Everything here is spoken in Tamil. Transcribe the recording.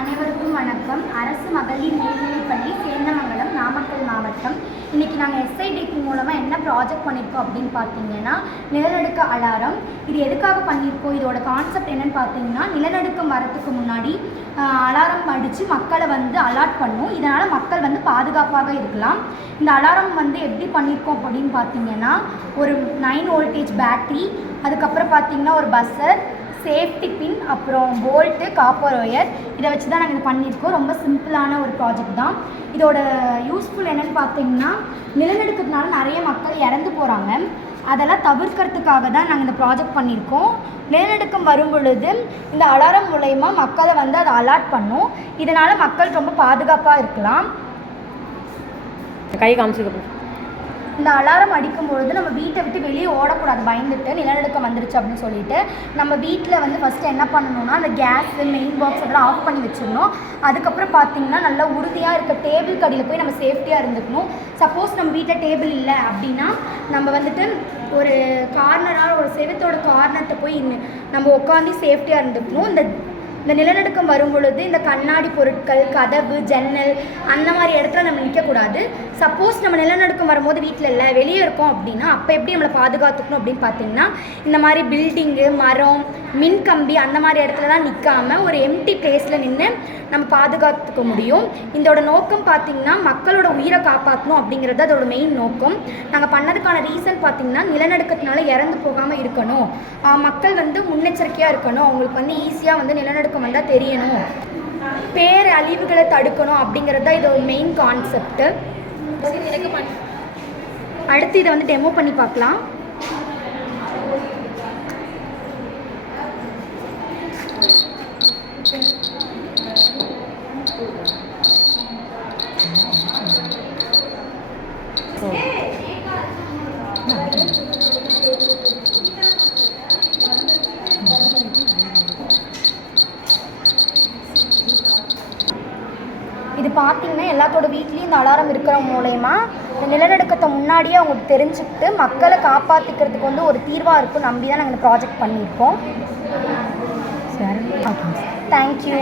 அனைவருக்கும் வணக்கம். அரசு மகளிர் மேல்நிலைப்பள்ளி சேந்தமங்கலம் நாமக்கல் மாவட்டம். இன்னைக்கு நாங்கள் எஸ்ஐடிக்கு மூலமாக என்ன ப்ராஜெக்ட் பண்ணியிருக்கோம் அப்படின்னு பார்த்தீங்கன்னா நிலநடுக்க அலாரம். இது எதுக்காக பண்ணியிருக்கோம் இதோட கான்செப்ட் என்னன்னு பார்த்தீங்கன்னா நிலநடுக்கம் வரத்துக்கு முன்னாடி அலாரம் அடித்து மக்களை வந்து அலாட் பண்ணும். இதனால் மக்கள் வந்து பாதுகாப்பாக இருக்கலாம். இந்த அலாரம் வந்து எப்படி பண்ணியிருக்கோம் அப்படின்னு பார்த்தீங்கன்னா ஒரு நைன் வோல்டேஜ் பேட்டரி அதுக்கப்புறம் பார்த்தீங்கன்னா ஒரு பஸ்ஸர் சேஃப்டி பின் அப்புறம் போல்ட்டு காப்பர் ஒயர். இதை வச்சு தான் நாங்கள் இது பண்ணியிருக்கோம். ரொம்ப சிம்பிளான ஒரு ப்ராஜெக்ட் தான். இதோட யூஸ்ஃபுல் என்னென்னு பார்த்தீங்கன்னா நிலநடுக்கத்தினால நிறைய மக்கள் இறந்து போகிறாங்க அதெல்லாம் தவிர்க்கிறதுக்காக தான் நாங்கள் இந்த ப்ராஜெக்ட் பண்ணியிருக்கோம். நிலநடுக்கம் வரும் பொழுது இந்த அலாரம் மூலயமா மக்களை வந்து அதை அலாட் பண்ணும். இதனால் மக்கள் ரொம்ப பாதுகாப்பாக இருக்கலாம். கை காமிச்சிருக்கோம் இந்த அலாரம் அடிக்கும் பொழுது நம்ம வீட்டை விட்டு வெளியே ஓடக்கூடாது பயந்துட்டு நிலநடுக்கம் வந்துருச்சு அப்படின்னு சொல்லிட்டு நம்ம வீட்டில் வந்து ஃபஸ்ட்டு என்ன பண்ணணும்னா அந்த கேஸு மெயின் பாக்ஸ் அதெல்லாம் ஆஃப் பண்ணி வச்சிடணும். அதுக்கப்புறம் பார்த்தீங்கன்னா நல்லா உறுதியாக இருக்க டேபிள் கடியில் போய் நம்ம சேஃப்டியாக இருந்துக்கணும். சப்போஸ் நம்ம வீட்டில் டேபிள் இல்லை அப்படின்னா நம்ம வந்துட்டு ஒரு கார்னராக ஒரு செவத்தோட கார்னர்கிட்ட போய் நம்ம உட்காந்து சேஃப்டியாக இருந்துக்கணும். இந்த இந்த நிலநடுக்கம் வரும் பொழுது இந்த கண்ணாடி பொருட்கள் கதவு ஜன்னல் அந்த மாதிரி இடத்துல நம்ம நிற்கக்கூடாது சப்போஸ் நம்ம நிலநடுக்கம் வரும்போது வீட்டில் இல்லை வெளியே இருக்கோம் அப்படின்னா அப்போ எப்படி நம்மளை பாதுகாத்துக்கணும் அப்படின்னு பார்த்தீங்கன்னா இந்த மாதிரி பில்டிங்கு மரம் மின் கம்பி அந்த மாதிரி இடத்துலலாம் நிற்காம ஒரு எம்டி பிளேஸில் நின்று நம்ம பாதுகாத்துக்க முடியும். இதோட நோக்கம் பார்த்தீங்கன்னா மக்களோட உயிரை காப்பாற்றணும் அப்படிங்கிறது அதோட மெயின் நோக்கம். நாங்கள் பண்ணதுக்கான ரீசன் பார்த்தீங்கன்னா நிலநடுக்கத்தினால இறந்து போகாமல் இருக்கணும். மக்கள் வந்து முன்னெச்சரிக்கையாக இருக்கணும். அவங்களுக்கு வந்து ஈஸியாக வந்து நிலநடுக்கம் வந்தால் தெரியணும். பேர் அழிவுகளை தடுக்கணும் அப்படிங்கிறது தான் இதோட மெயின் கான்செப்ட்டு அடுத்து இதை வந்து டெமோ பண்ணி பார்க்கலாம். இது பார்த்தீங்கன்னா எல்லாத்தோட வீட்லேயும் இந்த அலாரம் இருக்கிற மூலயமா நிலநடுக்கத்தை முன்னாடியே அவங்களுக்கு தெரிஞ்சுக்கிட்டு மக்களை காப்பாற்றிக்கிறதுக்கு வந்து ஒரு தீர்வாக இருக்கும் நம்பி தான் நாங்கள் இந்த ப்ராஜெக்ட் பண்ணியிருக்கோம். சரி தேங்க்யூ